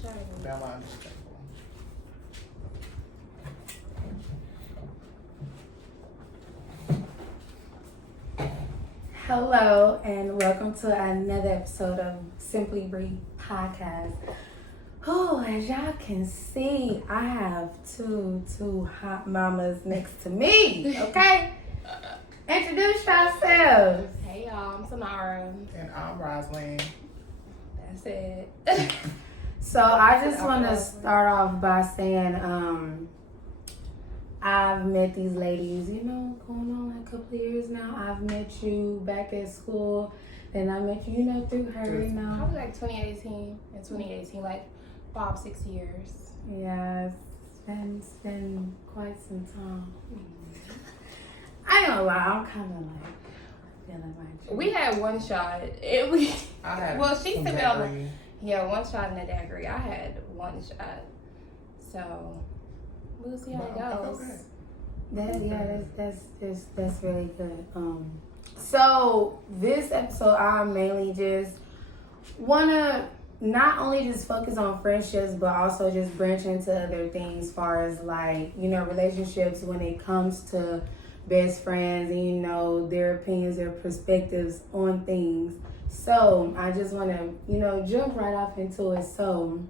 shiny. Bella under the table. Hello and welcome to another episode of Simply Bree Podcast. Oh, as y'all can see, I have two hot mamas next to me. Okay, introduce yourselves. Hey y'all, I'm Samara. And I'm Rosalind. That's it. So I just want to start off by saying, I've met these ladies, going on like a couple of years now. I've met you back at school, and I met you, through her, Probably like 2018 and 2018, like 5-6 years. Yeah, it's been quite some time. I ain't gonna lie, I'm kind of like feeling like We had one shot. I had Well, she some sent me on daiquiri. one shot in the daiquiri. I had one shot. So we'll see how it goes. That's really good. So this episode, I mainly just wanna not only just focus on friendships, but also just branch into other things, as far as like relationships when it comes to best friends and their opinions, their perspectives on things. So I just want to jump right off into it. So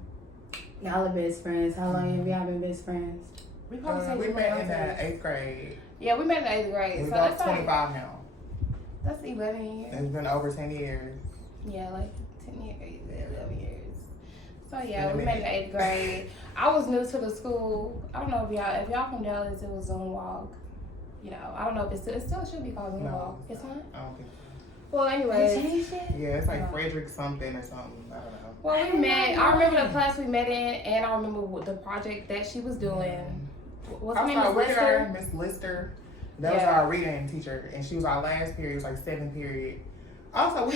y'all are best friends. How long have y'all been best friends? We probably said We met in the 8th grade. Yeah, we met in the 8th grade. We're So about that's 25 now. That's 11 years. It's been over 10 years. Yeah, like 10 years, 11 years. So yeah, Been we a met in minute. the 8th grade. I was new to the school. I don't know if y'all from Dallas, it was Zoom Walk. I don't know if it still should be called Zoom No. Walk. It's not? I don't think Well, anyways. changed it? so. Yeah, it's like No. Frederick something or something. I don't know. Well, we met. I remember the class we met in, and I remember what the project that she was doing. What's her name? Also, Miss Lister? Miss Lister. That was Yeah. our reading teacher, and she was our last period. It was like 7th period. Also,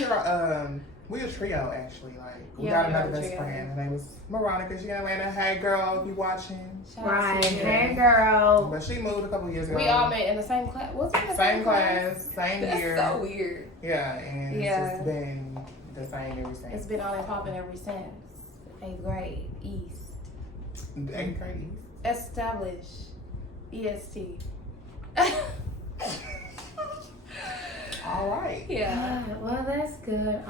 we a trio actually. Like we Yeah, got we are another a best trio. friend. Her name was Veronica. She in Atlanta. Hey girl, if you watching. Shout out Right, to you. hey girl. But she moved a couple years ago. We all met in the same class. Was it in the Same class, same That's year. so weird. Yeah, and Yeah. it's just been the same ever It's since. been on and popping ever since. 8th grade, East. The 8th grade. Establish. EST. All right. Yeah. Well, that's good.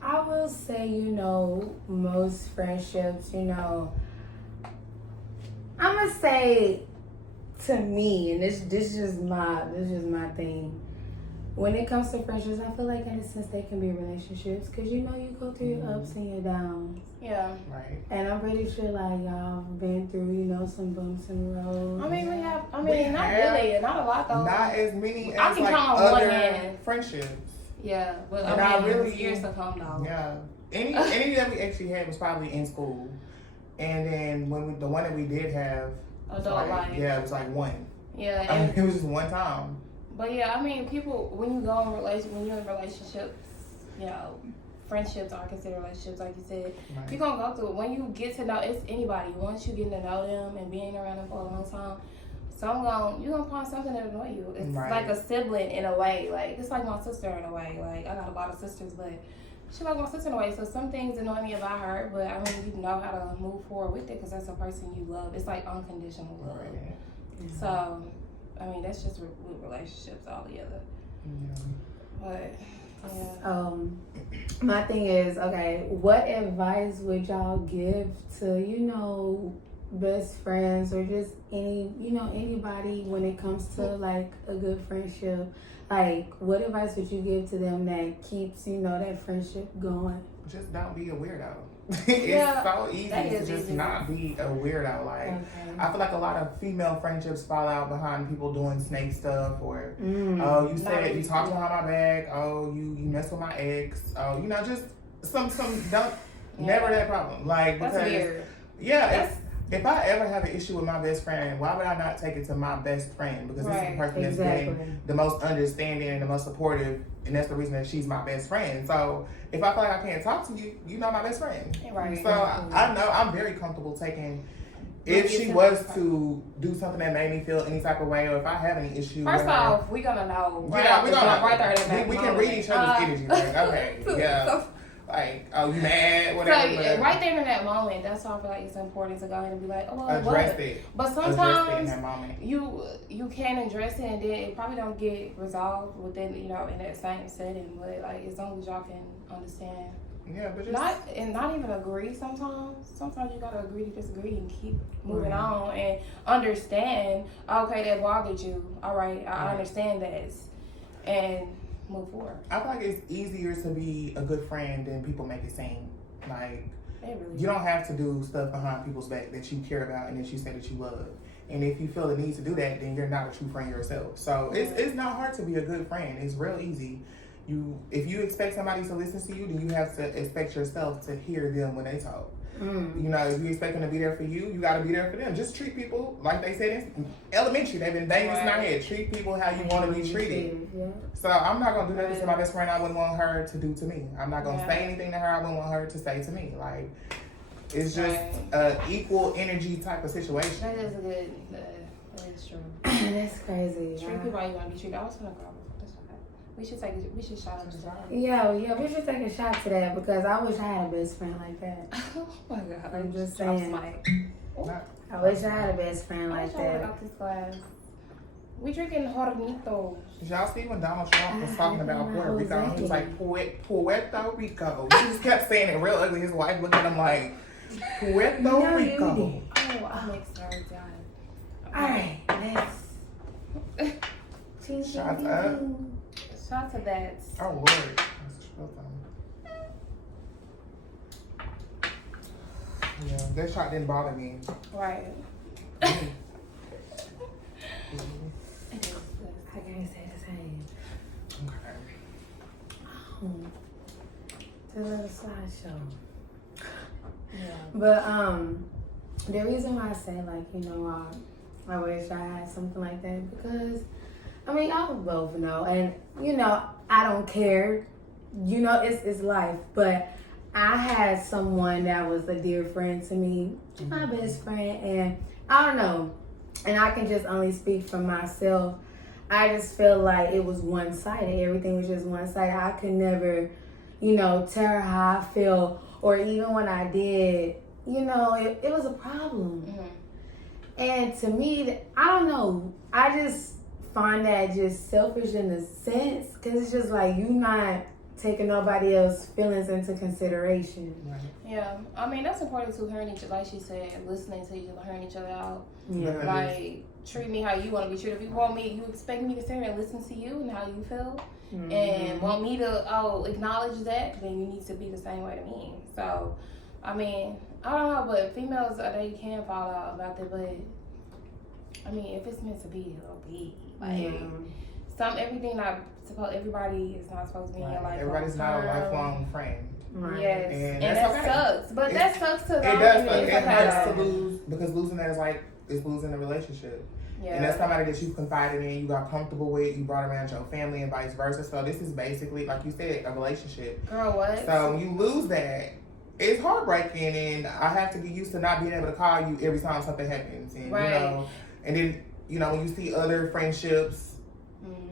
I will say, most friendships, I'm gonna say to me, and this is just my thing. When it comes to friendships, I feel like in a sense they can be relationships, because you go through your ups and your downs, Yeah. Right. and I'm pretty sure like y'all been through some bumps in the road. I mean, We not have- really. Not a lot, though. Not as many I as can like count on one other hand. friendships. Yeah, but And I I mean, really- years to come, though. Yeah. Any that we actually had was probably in school, and then the one that we did have, was Adult like, life. yeah, it was like one. Yeah, I mean, and, it was just one time. but yeah, I mean, people, when you're in relationships, friendships are considered relationships, like you said. Right. You're gonna go through it. When you get to know, it's anybody. Once you get to know them and being around them for a long time, you're gonna find something that annoy you. It's Right. like a sibling in a way. Like, it's like my sister in a way. Like, I got a lot of sisters, but she's like my sister in a way. So some things annoy me about her, but I mean, you know how to move forward with it because that's a person you love. It's like unconditional love. Right. So, I mean, that's just with relationships altogether. Yeah. But, yeah. My thing is, okay, what advice would y'all give to, best friends or just anybody when it comes to like a good friendship? Like, what advice would you give to them that keeps, that friendship going? Just don't be a weirdo. It's Yeah, so easy that to is just easy. not be a weirdo. Like, Okay. I feel like a lot of female friendships fall out behind people doing snake stuff, or Mm. oh, you said Not you talked really. behind my back. Oh, you mess with my ex. Oh, just some don't Yeah. never that problem. Like, That's because weird. yeah, if I ever have an issue with my best friend, why would I not take it to my best friend? Because this is the Right. person that's Exactly. been the most understanding and the most supportive, and that's the reason that she's my best friend. So if I feel like I can't talk to you, you're not my best friend. Right. So I know I'm very comfortable taking. If she was to do something that made me feel any type of way, or if I have any issue, First with her, off, we're gonna know. yeah, we right gonna right there. in that we can moment. read each other's energy. Like, okay, yeah. Like, oh, you mad, whatever. So whatever. right there in that moment, that's why I feel like it's important to go ahead and be like, oh, well, Address what? it. But Address it in sometimes that moment. you can address it and then it probably don't get resolved within, in that same setting. But like as long as y'all can understand. Yeah, but just Not even agree sometimes. Sometimes you gotta agree to disagree and keep moving on and understand, okay, that bothered you. All right, I understand that. And move forward. I feel like it's easier to be a good friend than people make it seem. Like, you don't have to do stuff behind people's back that you care about and that you say that you love. And if you feel the need to do that, then you're not a true friend yourself. So it's not hard to be a good friend. It's real easy. If you expect somebody to listen to you, then you have to expect yourself to hear them when they talk. If you expect them to be there for you, you got to be there for them. Just treat people like they said in elementary. They've been banging this in our head. Treat people how you want to be treated. Yeah. So I'm not gonna do nothing to my best friend I wouldn't want her to do to me. I'm not gonna say anything to her I wouldn't want her to say to me. Like, it's just equal energy type of situation. That is a good. That is true. That's crazy. Treat people how you want to be treated. I was gonna go. We should shout out to Zara. Yeah, we should take a shot to that because I wish I had a best friend like that. Oh my god! I'm just saying. I wish I had a best friend like that. Out this glass. We drinking Hornitos. Did y'all see when Donald Trump was talking about Puerto Rico? He was like, Puerto Rico. He just kept saying it real ugly. His wife looked at him like, Puerto Rico. Oh, I'm excited, guys. Alright, let's. Shots up. Shout to that. Oh, Lord. Yeah, that shot didn't bother me. Right. I can't say the same. Okay. It's a little slideshow. Yeah. But the reason why I say I wish I had something like that because y'all both know, and I don't care. It's life, but I had someone that was a dear friend to me, my best friend, and I don't know, and I can just only speak for myself. I just feel like it was one-sided. Everything was just one-sided. I could never, tell her how I feel, or even when I did, it was a problem. Mm-hmm. And to me, I don't know, I just find that just selfish in a sense, because it's just like you not taking nobody else's feelings into consideration. Right. Yeah, that's important too. Hearing each, like she said, listening to each other, hearing each other out. Yeah. Like treat me how you want to be treated. If you want me, you expect me to sit here and listen to you and how you feel, and want me to acknowledge that, then you need to be the same way to me. So, I don't know, but females they can fall out about that, but if it's meant to be, it'll be. Everything not supposed. Everybody is not supposed to be in your life. Everybody's not a lifelong friend. Right. Yes, and that okay. sucks. But that sucks to it does suck. It hurts to lose because losing that is losing the relationship. Yeah. And that's somebody that you've confided in, you got comfortable with, you brought around your family, and vice versa. So this is basically, like you said, a relationship. Girl, what? So when you lose that, it's heartbreaking, and I have to get used to not being able to call you every time something happens, and and then when you see other friendships,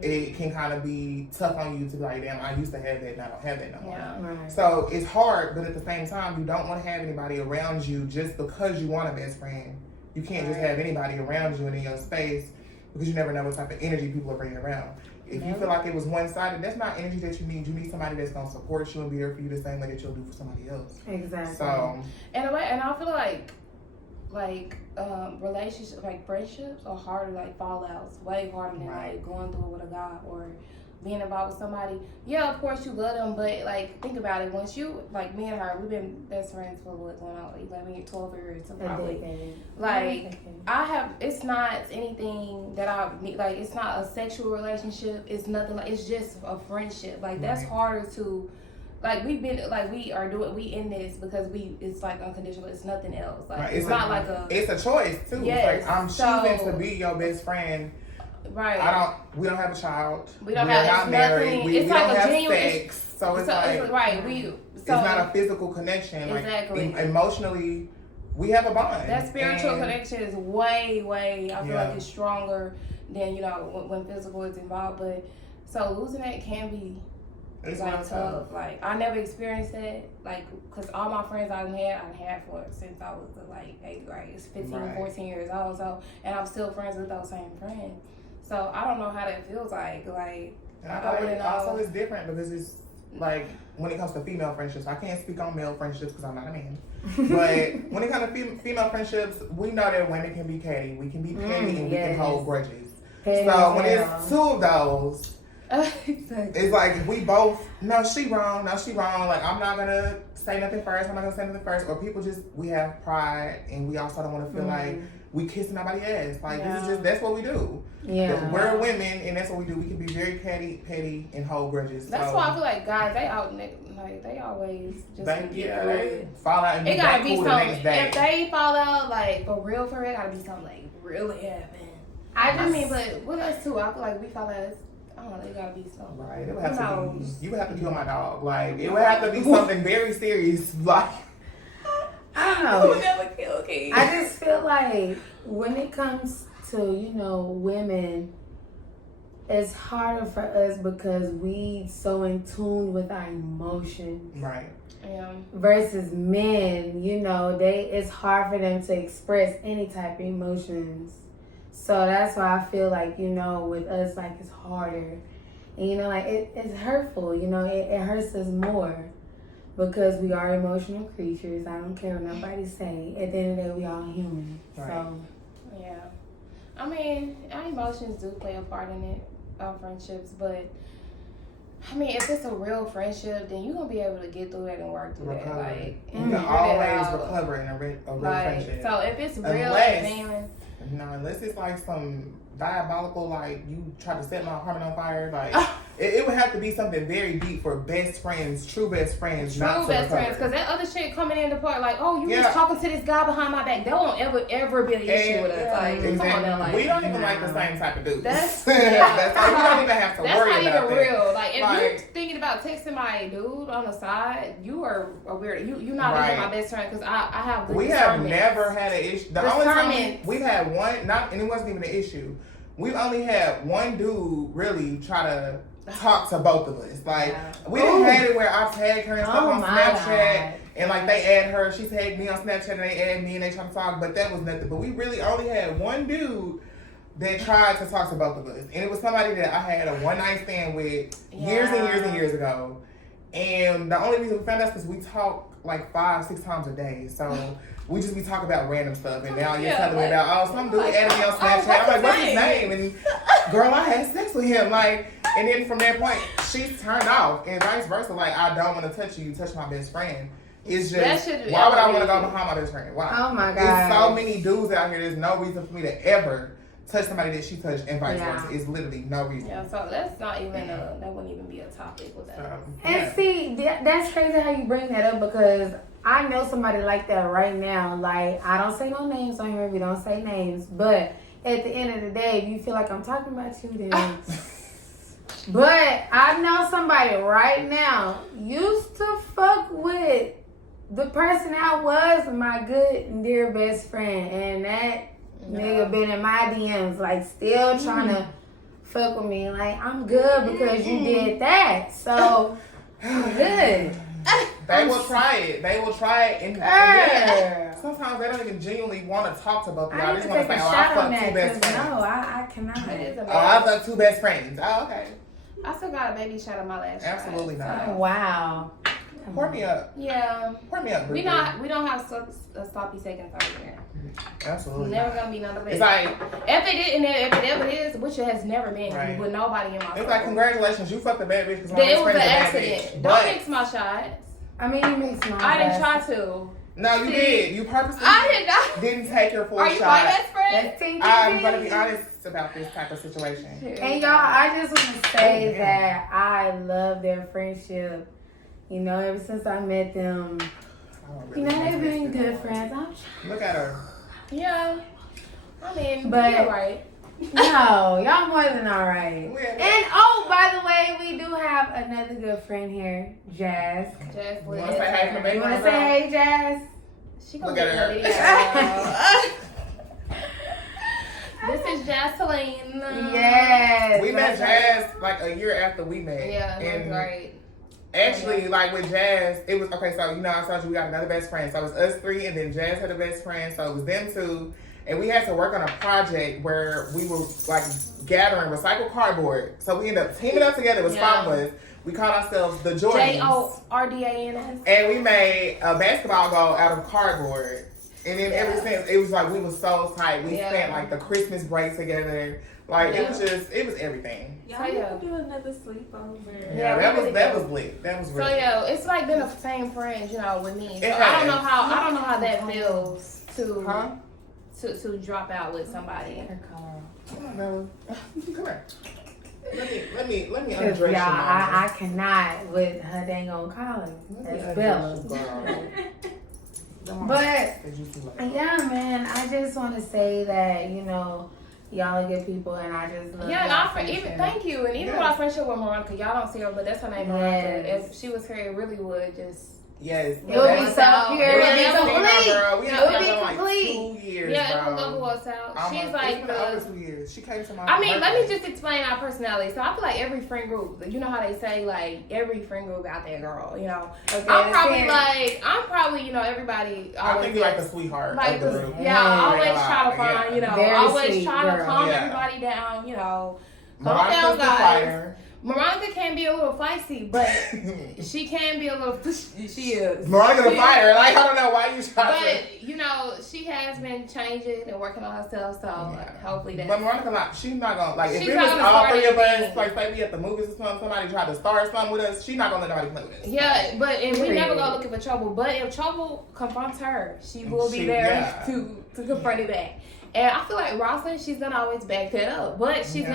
it can kind of be tough on you to be like, damn, I used to have that, now I don't have that no more. Yeah. Right. So it's hard, but at the same time, you don't want to have anybody around you just because you want a best friend. You can't just have anybody around you and in your space because you never know what type of energy people are bringing around. If you feel like it was one-sided, that's not energy that you need. You need somebody that's going to support you and be there for you the same way that you'll do for somebody else. Exactly. So, and I feel like relationships, like friendships, are harder, like fallouts, way harder than like going through it with a guy or being involved with somebody. Yeah, of course you love them, but like think about it. Once you, like me and her, we've been best friends for what, going on 11, 12 years, probably. Like it's not anything that I need. Like it's not a sexual relationship. It's nothing. Like it's just a friendship. Like that's harder to. Like we in this because it's like unconditional. It's nothing else. Like it's not like a. It's a choice too. Yes, it's like I'm choosing to be your best friend. Right. We don't have a child. We don't have. Not married. We it's don't like have genuine sex. So it's like right. It's not a physical connection. Exactly. Like emotionally, we have a bond. That spiritual connection is way. I feel like it's stronger than when physical is involved. But so losing that can be. It's like real tough. tough. Like I never experienced it. Like, cause all my friends I had for since I was like 8th grade. It's 15, Right. 14 years old. So, and I'm still friends with those same friends. So I don't know how that feels like. Like And I I feel wouldn't like also know. it's different because it's like when it comes to female friendships, I can't speak on male friendships because I'm not a man. But when it comes to female friendships, we know that women can be catty, we can be petty, and we yes. can hold grudges. Petty So as when hell. it's two of those, Exactly. it's like we both, no, she wrong. Like, I'm not gonna say nothing first. Or people just, we have pride and we also don't want to feel like we kissing nobody's ass. Like, this is just, that's what we do. Yeah. We're women and that's what we do. We can be very petty, and hold grudges. That's so, why I feel like guys, they always just get through it. fall out and be It gotta back be cool the something. next day. If they fall out, like for real, it gotta be something like really happened. I mean, but with us too, I feel like we fall out. I don't know. It gotta be something. Right, it would have to No. be. You would have to kill my dog. Like, it would have to be something very serious. Like, I don't I would know. never kill King. I just feel like when it comes to, women, it's harder for us because we so in tune with our emotions. right. Yeah. Versus men, it's hard for them to express any type of emotions. So that's why I feel like, with us, like, it's harder. And, like, it's hurtful, it hurts us more because we are emotional creatures. I don't care what nobody say. At the end of the day, we all human. Right. So, Yeah. I mean, our emotions do play a part in it, our friendships, but I mean, if it's a real friendship, then you're gonna be able to get through it and work through that. Recover. Like, You and can figure it always out. recover in a real Like, friendship. so if it's real Unless- and genuine, No, unless it's like some diabolical, like you try to set my apartment on fire, like it would have to be something very deep for best friends, true best friends, not true to best friends, recover. because that other shit coming in the part, like, oh, you Yeah. was talking to this guy behind my back. That won't ever be an issue with us. Like, Exactly. come on now, like, we don't even like the same type of dudes. That's- That's like, we don't even have to that's worry not about even that. real. Like, if you're Like- thinking about texting my dude on the side, you are a weird. You're not even Right. my best friend because I have good We have discernment. never had an issue. The only time Discernment. we've had one, and it wasn't even an issue. We've only had one dude really try to talk to both of us. Like, Yeah. we didn't have it where I tagged her and stuff Oh on my Snapchat. God. And like they add her, she tagged me on Snapchat and they add me and they try to talk, but that was nothing. But we really only had one dude that tried to talk to both of us. And it was somebody that I had a one night stand with years and years and years ago. And the only reason we found out is because we talk like 5-6 times a day. So we just be talking about random stuff. And now you're Yeah, telling me like- about, some dude like, added me on oh, Snapchat. what's I'm like, his what's his name? name? And girl, I had sex with him. Like, and then from that point, she's turned off. And vice versa. Like, I don't want to touch you. You touch my best friend. It's That just, should why would I want to go elevate. behind my best friend? Why? Oh my There's so gosh. many dudes out here. There's no reason for me to ever touch somebody that she touched and vice Yeah. versa. It's literally no reason. Yeah, so that's not even that wouldn't even be a topic with that. And see, that's crazy how you bring that up because I know somebody like that right now. Like, I don't say no names on here. We don't say names. But at the end of the day, if you feel like I'm talking about you, then... But I know somebody right now used to fuck with the person I was my good and dear best friend. And that nigga been in my DMs, like, still trying to fuck with me. Like, I'm good because you did that. So, I'm good. They will try it. They will try it. And Girl. sometimes they don't even genuinely want to talk to both of y'all. I They need just to want take to a say, oh, I shot on fucked two that best because friends. no, I cannot. It is Oh, I amazing. fucked two best friends. Oh, okay. I still got a baby shot on my last try, Absolutely so- not. Wow. Pour me up. Yeah, Pour me up. we Brittany. don't have sloppy seconds over here. Absolutely. Never gonna be none of it. It's like, If it didn't, if it ever is, which it has never been Right. with nobody in my it's circle. like, congratulations, you fucked a bad bitch because my Then it best was an friend's a bad accident. bitch. Don't But mix my shots. I mean, you make small I didn't glasses. try to. no, you See? did. You purposely I did not. didn't take your full Are you my shot. best friend? That's tinky I'm gonna be winky. honest about this type of situation. And y'all, I just want to say Oh, that I love their friendship. You know, ever since I met them, I don't you really know, they've want been this good anymore. friends. Look at her. Yeah. I mean, But- you're right. No, y'all more than all right. We had- And oh, by the way, we do have another good friend here, Jazz. Just You wanna say hey from me? You want to say hey, Jazz? She gonna Look at get her. the video. This is Jocelyn. Yes. We met that's right. Jazz like a year after we met. Yeah, that's and right. Actually, like with Jazz, it was okay. So I told you we got another best friend. So it was us three, and then Jazz had a best friend. So it was them two, and we had to work on a project where we were like gathering recycled cardboard. So we ended up teaming up together with Spot Was. We called ourselves the Jordans. JORDANS. And we made a basketball goal out of cardboard. And then ever since, it was like we was so tight. We spent like the Christmas break together. Like it was everything. Y'all need to do another sleepover. Yeah, that was lit. That was really. So it's like been the same friends, with me. So It I don't has. know how that feels to drop out with somebody. Come on, Bella. Come here. Let me Cause undress y'all, you. I cannot with her dang on collar. That's Bella. But yeah, man, I just want to say that y'all are good people, and I just love Thank you. And even with our friendship with Monica, y'all don't see her, but that's her name, Monica. Yes. If she was here, it really would just. Yes. It would be so pure. It would be complete. Girl. We It have would be been like complete. 2 years. Yeah, it bro. would level us out. Almost. She's like It's been over 2 years. She came to my. I mean, let me birthday. just explain our personality. So I feel like every friend group, you know how they say like every friend group got that girl, Okay, I'm probably everybody I always think you're like the gets- sweetheart like of the group. I always try to Yeah. find, Very always sweet try to girl. calm Yeah. everybody down, calm Monica's down, the guys. fighter. Monica can be a little feisty, but she can be a little. She is. Monica's the fighter. Like I don't know why you try But she has been changing and working on herself. So hopefully that. But Monica, she's not gonna like. If She's it not was gonna all start three of us, anything. like say we at the movies or something, somebody tried to start something with us, she's not gonna let nobody play with us. Yeah, and we never Period. go looking for trouble. But if trouble confronts her, she will be She- there yeah. to confront it back. And I feel like Rosalind, she's gonna always back that up. But she's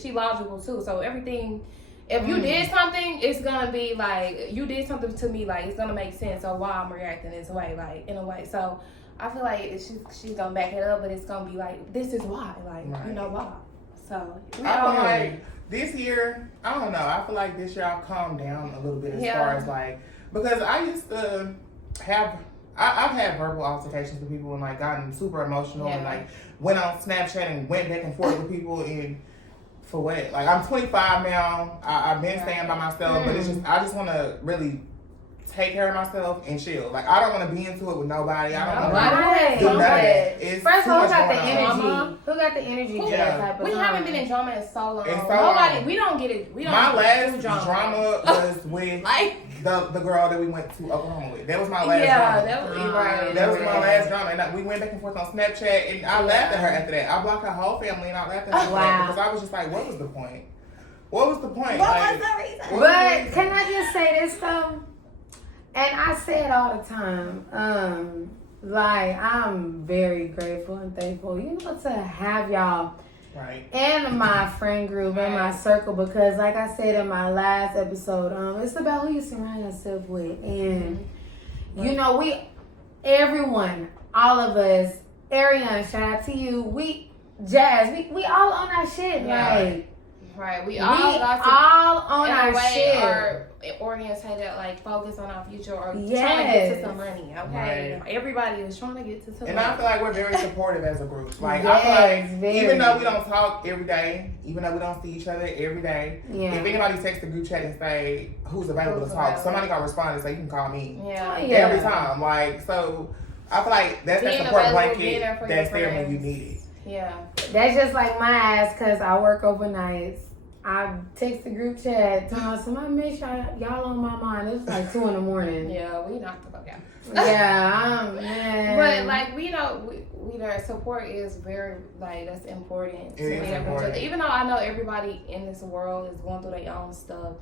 she logical too. So everything. If you did something, it's gonna be like you did something to me. Like it's gonna make sense of why I'm reacting this way. Like in a way. So I feel like she's gonna back it up, but it's gonna be like this is why. Like you know why. So I feel like this year, I don't know. I feel like this year I've calmed down a little bit as far as like because I used to have. I've had verbal altercations with people and like gotten super emotional and like went on Snapchat and went back and forth with people and. For what? Like I'm 25 now. I've been staying by myself, but it's just I just want to really take care of myself and chill. Like I don't want to be into it with nobody. I don't want to do none of that. It's First too of all, much who got the going on. energy? Who got the energy? for that type of we drama? haven't been in drama in so long. It's so Nobody, long. we don't get it. We don't. My do last drama. drama was with the girl that we went to Oklahoma with. That was my last drama. that was right. That was my last drama, and we went back and forth on Snapchat, and I laughed at her after that. I blocked her whole family, and I laughed at her after that because I was just like, "What was the point? What was the point? What like, was the reason? what was the But reason?" can I just say this though? And I say it all the time. Like I'm very grateful and thankful, to have y'all Right. in my friend group, in my circle, because like I said in my last episode, it's about who you surround yourself with. And everyone, all of us, Ariane, shout out to you, Jazz, we all on our shit, like Right, we we all got to all on in our a way shit. Or orientated, like focus on our future or trying to Yes. get to some money. Okay, Right. Everybody is trying to get to some And money. I feel like we're very supportive as a group. Like I Yes, feel like very. even though we don't talk every day, even though we don't see each other every day, Yeah. if anybody texts the group chat and say who's available to talk, somebody gonna respond and say you can call me. Yeah. Yeah. Every time. Like so I feel like that's that Being support available, being blanket there for that's your there when you friends. need it. Yeah. That's just like my ass, because I work overnights. I text the group chat, telling somebody, make sure y'all on my mind. It was like 2 a.m. Yeah, we knocked the fuck out. Yeah, man. But like we their support is very that's important to It is me and important. even though I know everybody in this world is going through their own stuff.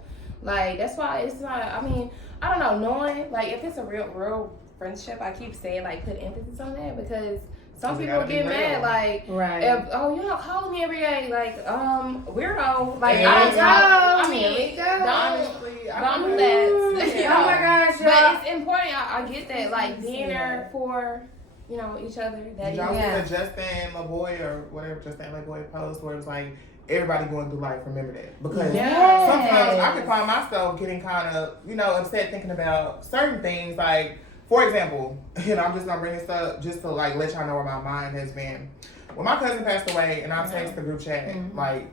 Like that's why it's not. I mean, I don't know. Knowing like if it's a real friendship, I keep saying like put emphasis on that because some We people gotta be get mad real. like. right. If, you're not calling me every day, like, weirdo. Like, Here I we don't go. talk. I Here we mean, go. don't Honestly, don't do that. Oh my gosh, y'all. But it's important. I get that, like, being there for, each other. That Y'all see Yeah. the Justin LaBoy or whatever Justin LaBoy post where it was like everybody going through life, remember that. Because Yes. sometimes I can find myself getting kind of, upset thinking about certain things. Like, for example, I'm just gonna bring this up just to like let y'all know where my mind has been. When my cousin passed away and I texted the group chat like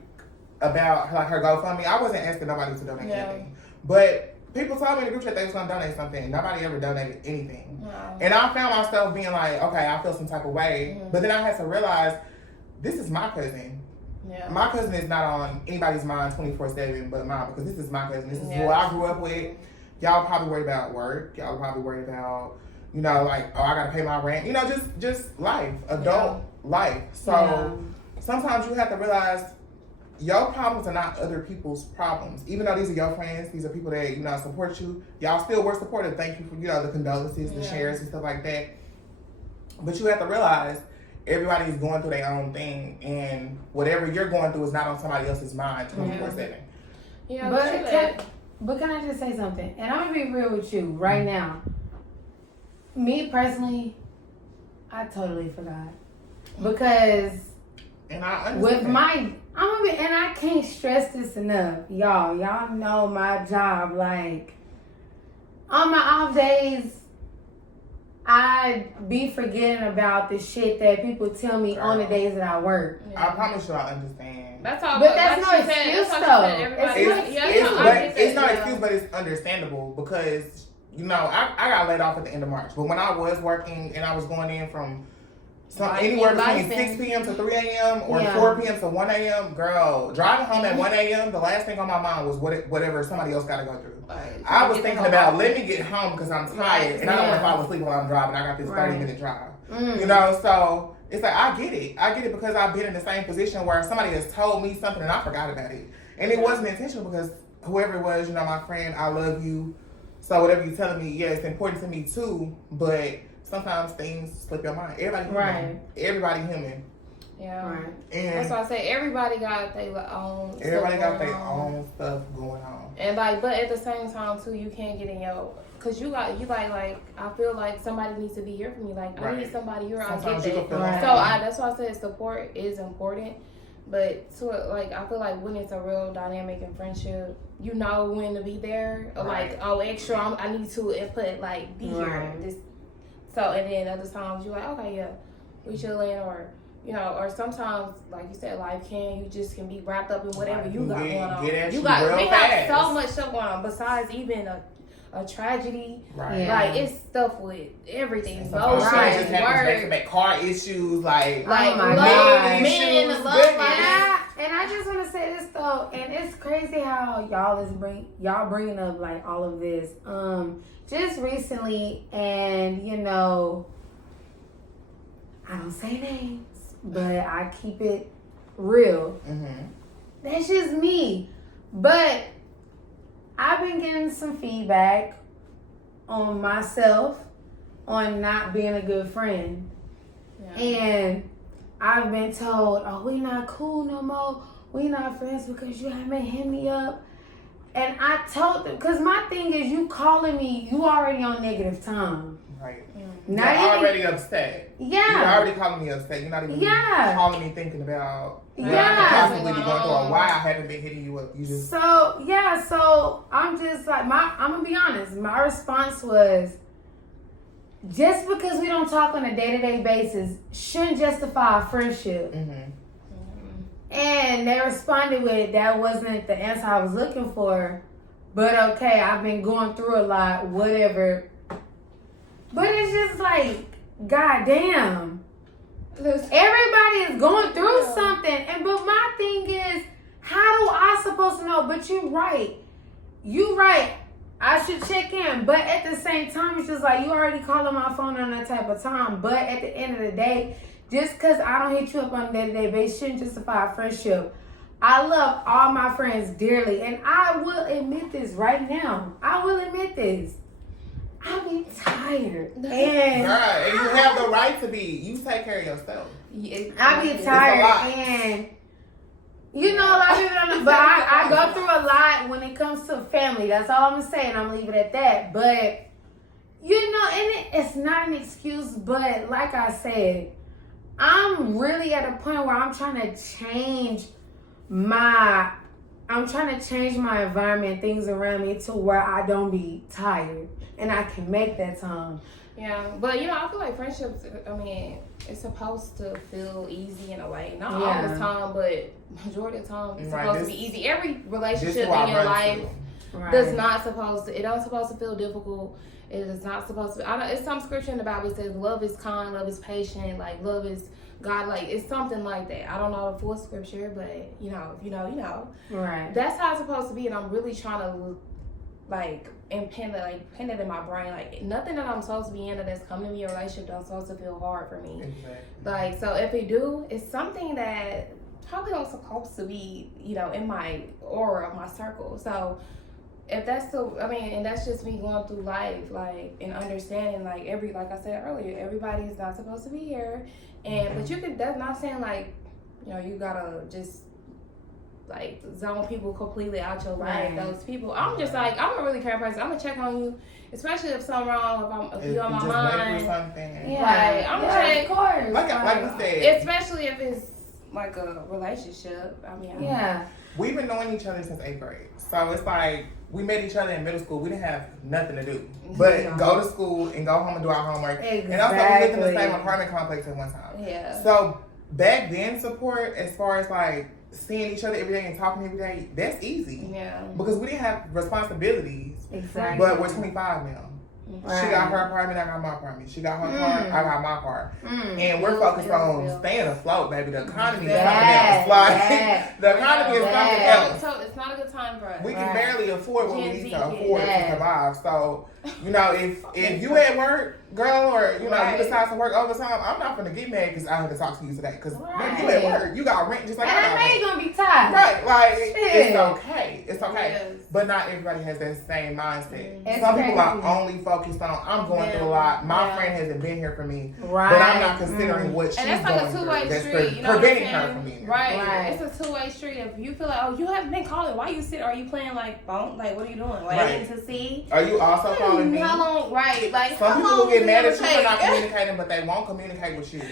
about like her GoFundMe, I wasn't asking nobody to donate anything. But people told me in the group chat they was gonna donate something. Nobody ever donated anything. No. And I found myself being like, okay, I feel some type of way. Mhm. But then I had to realize, this is my cousin. Yeah. My cousin is not on anybody's mind 24/7 but mine, because this is my cousin. This is Yeah. who I grew up with. Y'all probably worried about work. Y'all probably worried about, you know, like, oh, I gotta pay my rent. You know, just life, adult life. So sometimes you have to realize your problems are not other people's problems. Even though these are your friends, these are people that, you know, support you. Y'all still were supportive. Thank you for, you know, the condolences, the shares and stuff like that. But you have to realize everybody's going through their own thing, and whatever you're going through is not on somebody else's mind 24/7. Yeah, but can I just say something? And I'm gonna be real with you right now. Me personally, I totally forgot, because And I understand. with my, and I can't stress this enough, y'all. Y'all know my job. Like, on my off days, I be forgetting about the shit that people tell me on the days that I work. I promise you I understand. That's all. But that's no excuse, though. It's not an excuse, but it's understandable, because, you know, I got laid off at the end of March. But when I was working and I was going in from anywhere between 6 p.m. to 3 a.m. or 4 p.m. to 1 a.m., girl, driving home at 1 a.m., the last thing on my mind was whatever somebody else got to go through. I was thinking about, let me get home because I'm tired and I don't want to fall asleep while I'm driving. I got this 30-minute drive. You know, so it's like, I get it because I've been in the same position where somebody has told me something and I forgot about it. And it wasn't intentional, because whoever it was, you know, my friend, I love you. So whatever you're telling me, yeah, it's important to me too, but sometimes things slip your mind. Everybody human. Everybody human. Yeah. Right. And that's why I say everybody got their own. Everybody got their own stuff going on. And like, but at the same time too, you can't get in your, cause you like I feel like somebody needs to be here for me. Like I need somebody here. Sometimes I get that. Right. So that's why I said support is important. But to like, I feel like when it's a real dynamic in friendship, you know when to be there. Or like, oh, extra, I need to input, like, be here. This. So, and then other times you're like, okay, yeah, we chilling, or, you know, or sometimes, like you said, life you just can be wrapped up in whatever you got going on. We have so much stuff going on besides even a tragedy. Right. Like, it's stuff with everything. Emotions, back-to-back car issues, like men, love life. And I just want to say this though, and it's crazy how y'all bringing up like all of this. Just recently, and you know, I don't say names, but I keep it real. That's just me. But I've been getting some feedback on myself on not being a good friend. And I've been told, oh, we not cool no more. We not friends because you haven't hit me up. And I told them, because my thing is, you calling me, you already on negative time. Right. You're already upset. Yeah. You're already calling me upset. You're not even calling me thinking about possibly going through, or why I haven't been hitting you up. You just so I'm just like, I'm gonna be honest. My response was, just because we don't talk on a day-to-day basis shouldn't justify a friendship. And they responded with, that wasn't the answer I was looking for, but okay, I've been going through a lot, whatever. But it's just like, goddamn, everybody is going through something. And but my thing is, how do I supposed to know? But you're right. I should check in. But at the same time, it's just like, you already calling my phone on that type of time. But at the end of the day, just because I don't hit you up on a day-to-day basis shouldn't justify a friendship. I love all my friends dearly. And I will admit this right now. I will admit this. I be tired. And and you have the right to be. You take care of yourself. I be tired. And you know, a lot of people don't know, but I go through a lot when it comes to family. That's all I'm going to say, and I'm going to leave it at that. But, you know, and it's not an excuse, but like I said, I'm really at a point where I'm trying to change my environment, things around me, to where I don't be tired and I can make that time. Yeah, but you know, I feel like friendships, I mean, it's supposed to feel easy in a way. Not all the time, but majority of the time, it's supposed to be easy. Every relationship in your life does not supposed to. It don't supposed to feel difficult. It is not supposed to. It's some scripture in the Bible that says love is kind, love is patient, like love is God. Like it's something like that. I don't know the full scripture, but if you know, you know. Right. That's how it's supposed to be, and I'm really trying to pin it in my brain. Like nothing that I'm supposed to be in that's coming to me a relationship that's supposed to feel hard for me. Exactly. Like so, if it do, it's something that probably not supposed to be, in my aura, my circle. So if that's and that's just me going through life, like, and understanding, like I said earlier, everybody's not supposed to be here, but you could. That's not saying like, you gotta just like zone people completely out your life. Right. Those people, I'm just like, I'm a really caring person. I'm gonna check on you, especially if something wrong, if you're on my mind. Something. Yeah, Like, I'm gonna check. of course. Like we said, Especially if it's like a relationship. we've been knowing each other since 8th grade, so it's like we met each other in middle school. We didn't have nothing to do but go to school and go home and do our homework. Exactly. And also we lived in the same apartment complex at one time. Yeah. So back then, support as far as like seeing each other every day and talking every day, that's easy. Yeah. Because we didn't have responsibilities. Exactly. But we're 25 now. Right. She got her apartment, I got my apartment. She got her car, I got my car. Mm. And we're focused on staying afloat, baby. The economy is something That, else. Like, that, the economy is something else. So it's not a good time for us. We can barely afford what we Gen need Z to afford to kids. survive. So, if you at work, girl, or you decide to work overtime, I'm not gonna get mad because I had to talk to you today. Because you at work, you got rent just like And I I know got. you're gonna be tired. Right, like Shit. it's okay. It's okay. Yes. But not everybody has that same mindset. It's Some people are crazy. only focused on I'm going through a lot. My friend hasn't been here for me. Right. But I'm not considering what she's And that's like going a two-way through. That's street. You know what I'm preventing saying? her from being here. Right. It's a two-way street. If you feel like, you haven't been calling, why you sit? Are you playing like phone? Like, what are you doing? Waiting to see? Are you also calling me? How long? Right. Like, Some how people long will get does mad it at you for not take? communicating, but they won't communicate with you.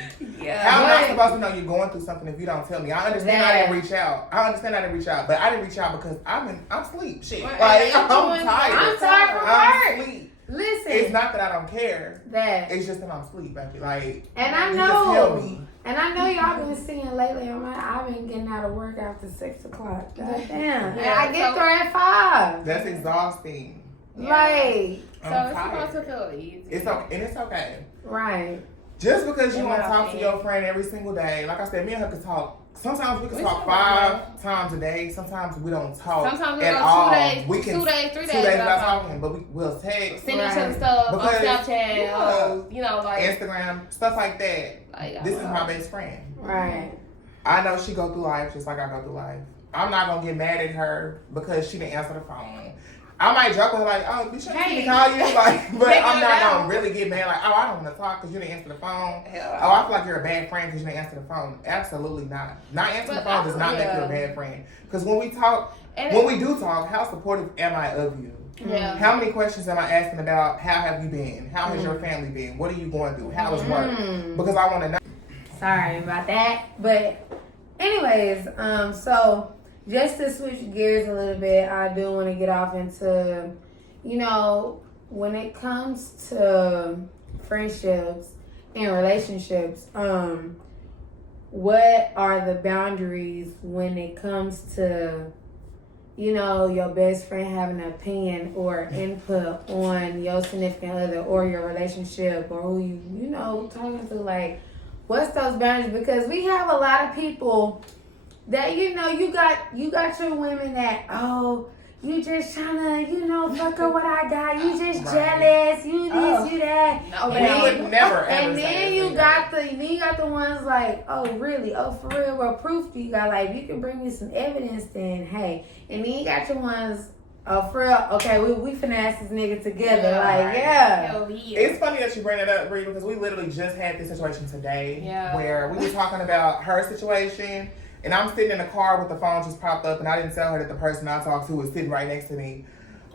Yeah. How am I supposed to know you're going through something if you don't tell me? I understand I didn't reach out. But I didn't reach out because I'm asleep. Shit. Right. Like, I'm I'm tired. I'm tired from I'm work. asleep. Listen. It's not that I don't care. That. It's just that I'm asleep, baby. Like, And I you just tell know. me. And I know y'all been seeing lately. I've been getting out of work after 6 o'clock. God damn. And I get there at 5. That's exhausting. Like. So I'm it's tired. supposed to feel easy. It's okay, and it's okay. Right. Just because you In want my to talk to opinion. your friend every single day, like I said, me and her could talk. Sometimes we can We talk talk 5 times a day. Sometimes we don't talk Sometimes we at go all. 2 days, We can 2 days, 3 2 days days without without talking. talking, but we'll text, Send each Right. other stuff on Because, Snapchat, yeah. like Instagram, stuff like that. Like, This is my best friend. Right. I know she go through life just like I go through life. I'm not gonna get mad at her because she didn't answer the phone. I might joke with her like, oh, bitch, I Hey. need to call you, like, but I'm not down. gonna really get mad like, oh, I don't want to talk because you didn't answer the phone. Hell, Oh, I feel like you're a bad friend because you didn't answer the phone. Absolutely not. Not answering the But phone does not make you a yeah. bad friend. Because when we talk, And when we do talk, how supportive am I of you? yeah. How many questions am I asking about how have you been? How has your family been? What are you going through? How is work? Mm. Because I want to know. Sorry about that. But anyways, so just to switch gears a little bit, I do want to get off into, when it comes to friendships and relationships, what are the boundaries when it comes to, your best friend having an opinion or input on your significant other or your relationship or who you talking to? Like, what's those boundaries? Because we have a lot of people that you got your women that, oh, you just trying to fuck up what I got. You just Right. jealous. You this, you that. No, And he would never ever And say then that you to got the ones like, oh really? Oh for real? What proof do you got? Like, if you can bring me some evidence, then hey. And then you got your ones, oh for real? Okay, we finna ask this nigga together. Yeah, like, right. yeah. Hell yeah. It's funny that you bring it up, Bree, because we literally just had this situation today where we were talking about her situation, and I'm sitting in the car with the phone just popped up, and I didn't tell her that the person I talked to was sitting right next to me.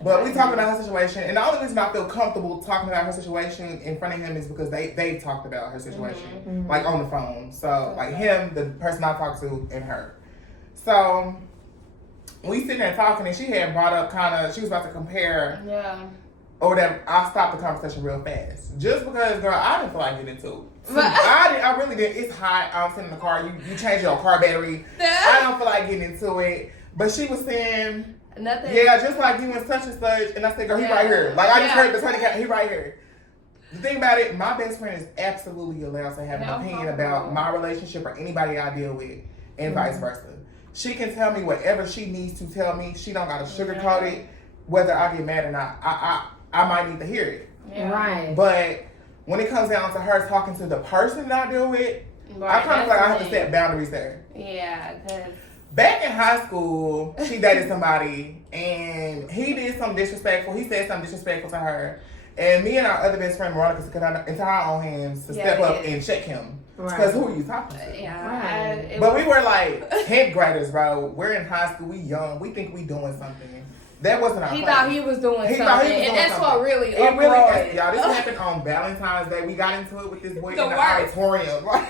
But we talking about her situation, and the only reason I feel comfortable talking about her situation in front of him is because they talked about her situation, like on the phone. So like him, the person I talked to, and her. So we sitting there talking, and she had brought up she was about to compare. Yeah. Or whatever. I stopped the conversation real fast. Just because, girl, I didn't feel like getting into it. But- I really didn't. It's hot. I was sitting in the car. You change your car battery. I don't feel like getting into it. But she was saying, Nothing. Yeah, just like you and such and such. And I said, girl, he right here. Like, I just heard the attorney, he right here. The thing about it, my best friend is absolutely allowed to have an opinion about my relationship or anybody I deal with, and vice versa. She can tell me whatever she needs to tell me. She don't gotta sugarcoat it, whether I get mad or not. I might need to hear it. Yeah. Right. But when it comes down to her talking to the person that I deal with, I kind of feel like I have to set boundaries there. Yeah, because back in high school, she dated somebody, and he did something disrespectful. He said something disrespectful to her. And me and our other best friend, Veronica, took it into our own hands to step up and check him. Because who are you talking to? Yeah. Right. But we were like 10th graders, bro. We're in high school. We young. We think we doing something. That wasn't our He plan. thought he was doing something. Thought he was and doing that's something. what really It really, uproared. y'all, this happened on Valentine's Day. We got into it with this boy The in the worst. auditorium. Like,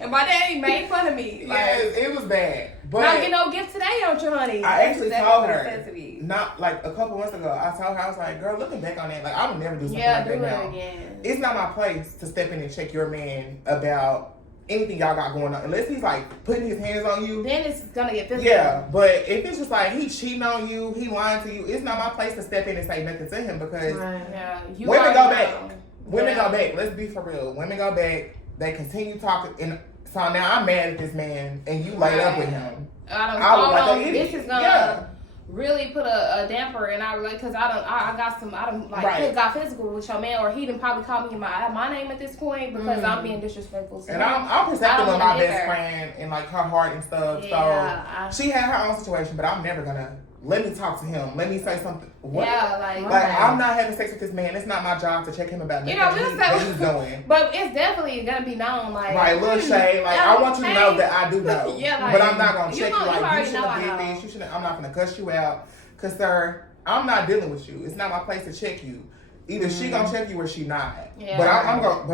And my daddy made fun of me. Like, yes, it was bad. But don't get no gift today, don't you, honey? I actually That's told what he her, said to me. not like a couple months ago, I told her, I was like, girl, looking back on that, like, I would never do something Yeah, like do that it now. again. It's not my place to step in and check your man about anything y'all got going on. Unless he's like putting his hands on you. Then it's gonna get physical. Yeah, but if it's just like he cheating on you, he lying to you, it's not my place to step in and say nothing to him because Yeah, you women already go know. back. Women go back. Let's be for real. Women go back. They continue talking. And so now I'm mad at this man and you laid up with him. I I would like don't to know. eat This it. is gonna Yeah. really put a damper in our relationship because I got some, I done like Right. got physical with your man, or he done probably called me my name at this point because I'm being disrespectful. To And him. I'm protective of my wanna best hit her. friend and like her heart and stuff. Yeah, So she had her own situation, but I'm never gonna let me talk to him. Let me say something. What? Yeah, like Like I'm not having sex with this man. It's not my job to check him about You nothing know, we'll that say- he's doing. But it's definitely gonna be known, like Right, little shade. Like I want you to know that I do know. Yeah, like, but I'm not gonna you check know- you. you Like you already shouldn't know have I did know. this. You shouldn't. I'm not gonna cuss you out, cause sir, I'm not dealing with you. It's not my place to check you. Either she gonna check you or she not. Yeah. But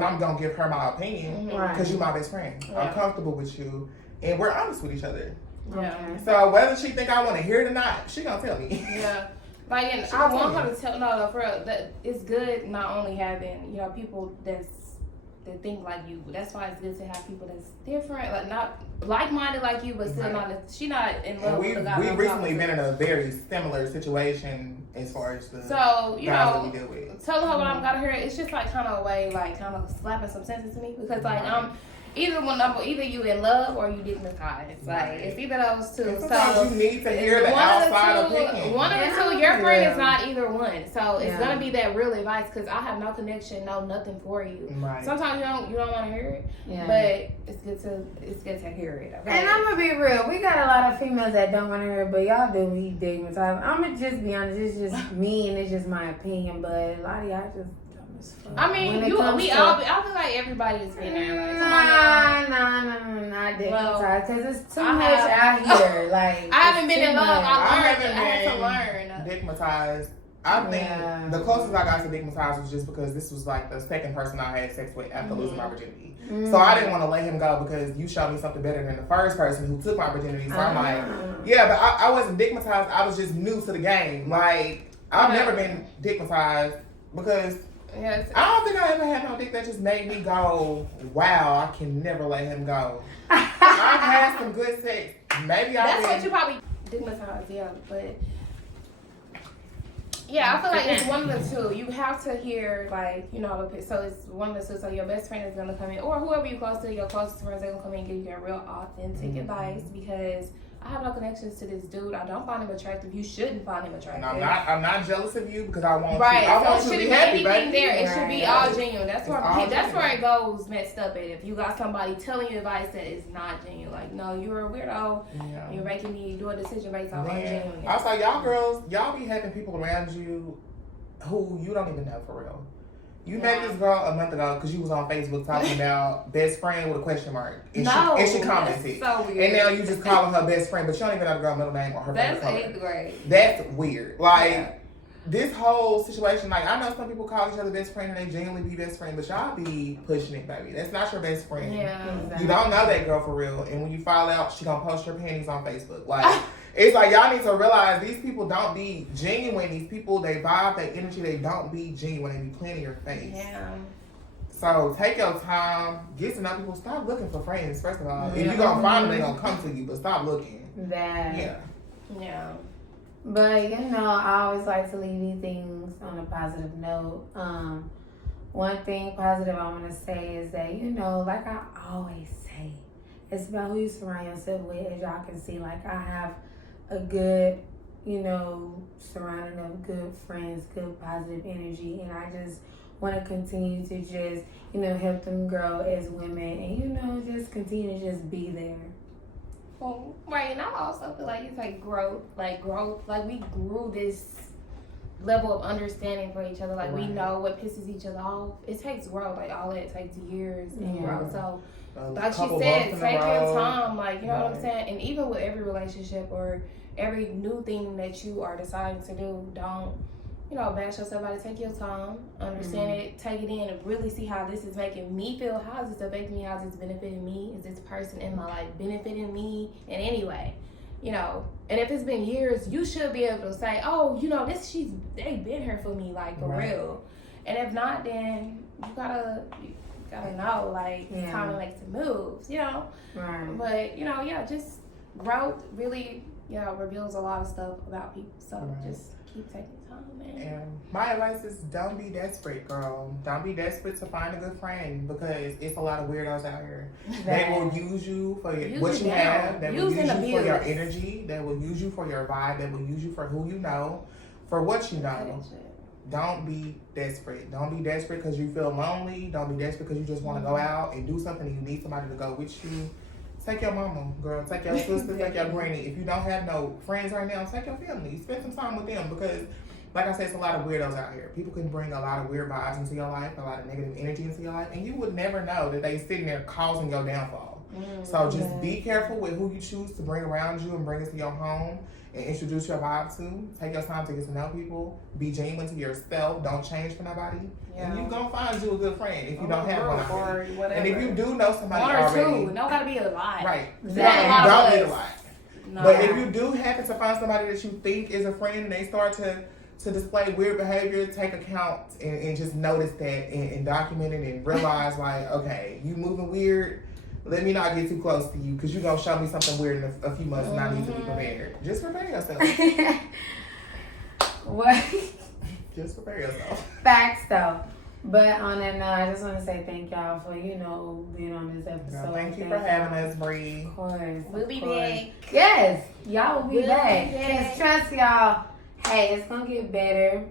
I'm gonna give her my opinion Right. because you're my best friend. Yeah. I'm comfortable with you, and we're honest with each other. Yeah. So whether she think I want to hear it or not, she gonna tell me. Yeah. Like, and I want her to tell, no, for real, that it's good not only having, people that think like you. That's why it's good to have people that's different, like not like-minded like you, but still Right. she not in love And with the guy. we've I'm recently talking been to. in a very similar situation as far as the So, guys that we deal with. telling her what I'm gotta hear, it's just like kind of a way, like kind of slapping some sense into me because like either you in love or you digmatized. Like it's either those two. And sometimes you need to hear the one of outside the two, opinion. one of the Yeah. two, your friend Yeah. is not either one. So it's Yeah. gonna be that real advice because I have no connection, no nothing for you. Right. Sometimes you don't want to hear it, Yeah. but it's good to hear it. Okay? And I'm gonna be real. We got a lot of females that don't want to hear it, but y'all do be digmatized. I'm gonna just be honest. It's just me, and it's just my opinion. But a lot of y'all just dumb as fuck. I mean, When it comes to- I feel like everybody has been there. Like, come on now. Not digmatized because it's too I much have- out here. Like I haven't it's been too in love. much. I haven't had to been learn. Digmatized. I think Yeah. the closest I got to digmatized was just because this was like the second person I had sex with after losing my virginity. Mm. So I didn't want to let him go because you showed me something better than the first person who took my virginity. So I'm like, yeah, but I wasn't digmatized. I was just new to the game. Like I've never been digmatized because Yes. I don't think I ever had no dick that just made me go, wow, I can never let him go. I've had some good sex. Maybe That's what you probably digmatized, yeah. But yeah, I feel like it's one of the two. You have to hear so it's one of the two. So your best friend is gonna come in, or whoever you close to, your closest friends, they're gonna come in and give you a real authentic advice because I have no connections to this dude. I don't find him attractive. You shouldn't find him attractive. And I'm not jealous of you because I want Right, you. I want so you it to shouldn't be be happy, anything baby. there. It should be Right. all genuine. That's It's where all it goes messed up at. If you got somebody telling you advice that is not genuine, like no, you're a weirdo. Yeah. You're making me do a decision based on Man, ungenuine. I was like, y'all girls, y'all be having people around you who you don't even know for real. You met this girl a month ago because you was on Facebook talking about best friend with a question mark. And she commented. That's so weird. And now you just calling her best friend, but you don't even know the girl's middle name or her favorite That's color. 8th grade. That's weird. Like, Yeah. this whole situation, like, I know some people call each other best friend and they genuinely be best friend, but y'all be pushing it, baby. That's not your best friend. Yeah. You don't know that girl for real. And when you find out, she gonna post her panties on Facebook. Like, it's like, y'all need to realize these people don't be genuine. These people, they vibe, they energy, they don't be genuine. They be playing in your face. Yeah. So take your time, get to know people. Stop looking for friends, first of all. If Yeah. you gonna find them, they gonna come to you, but stop looking. That. Yeah. Yeah. But you know, I always like to leave these things on a positive note. One thing positive I want to say is that, you know, like I always say, it's about who you surround yourself with. As y'all can see, like I have a good, you know, surrounding of good friends, good positive energy, and I just want to continue to just, you know, help them grow as women, and you know, just continue to just be there. Well, right, and I also feel like it's like growth, like we grew this level of understanding for each other. Like we Right. know what pisses each other off. It takes growth, like all it takes years and Yeah. growth. So, A like she couple said, bumps in the take your road. time. Like, you know what I'm Right. saying? And even with every relationship or every new thing that you are deciding to do, don't, you know, bash yourself out. Take your time, understand it, take it in, and really see how this is making me feel. How is this affecting me? How is this benefiting me? Is this person in my life benefiting me in any way? You know, and if it's been years, you should be able to say, oh, you know, they been here for me, like, for Right. real. And if not, then you gotta know, like, it's time to make some moves, you know? Right. But, you know, yeah, just growth really, you know, reveals a lot of stuff about people. So Right. just keep taking time, man. And my advice is don't be desperate, girl. Don't be desperate to find a good friend because it's a lot of weirdos out here. They will use you for Use what it you down. have. They will Use use and you for your abuse. energy. They will use you for your vibe. They will use you for who you know, for what you know. Don't be desperate. Don't be desperate because you feel lonely. Don't be desperate because you just want to go out and do something and you need somebody to go with you. Take your mama, girl. Take your sister. Take your granny. If you don't have no friends right now, take your family. Spend some time with them because, like I said, it's a lot of weirdos out here. People can bring a lot of weird vibes into your life, a lot of negative energy into your life, and you would never know that they sitting there causing your downfall. So just be careful with who you choose to bring around you and bring into your home and introduce your vibe to. Take your time to get to know people. Be genuine to yourself. Don't change for nobody. And you gonna find you a good friend if you don't have one already. And if you do know somebody one or already, two, don't gotta be a lot. right? Exactly. You Not a lot don't of need a us. lot. No. But if you do happen to find somebody that you think is a friend and they start to display weird behavior, take account and just notice that and document it and realize like, okay, you moving weird. Let me not get too close to you because you're going to show me something weird in a few months and I need to be prepared. Just prepare yourself. What? Just prepare yourself. Facts though. But on that note, I just want to say thank y'all for, you know, being on this episode. Girl, thank you for having us, Bree. Of course. We'll be of course. back. Yes, y'all will be We'll back. be back. Just trust y'all. Hey, it's gonna get better.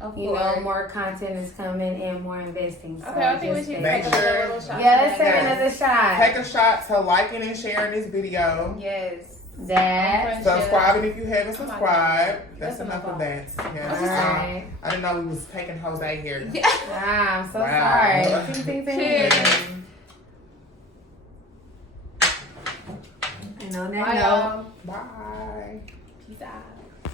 Of You know, course. more content is coming and more investing. So Okay, I think we just should stay take Make tuned. sure- another little shot. Yeah, let's take Yes. another shot. Take a shot to liking and sharing this video. Yes. That. Subscribing if you haven't Oh my subscribed. God. That's That's enough enough of that. Yes. Alright. I didn't know we was taking Jose here. Ah, I'm so Wow. sorry. Ting, ting, ting. Cheers. And on that Bye, note, y'all. Bye. Peace out.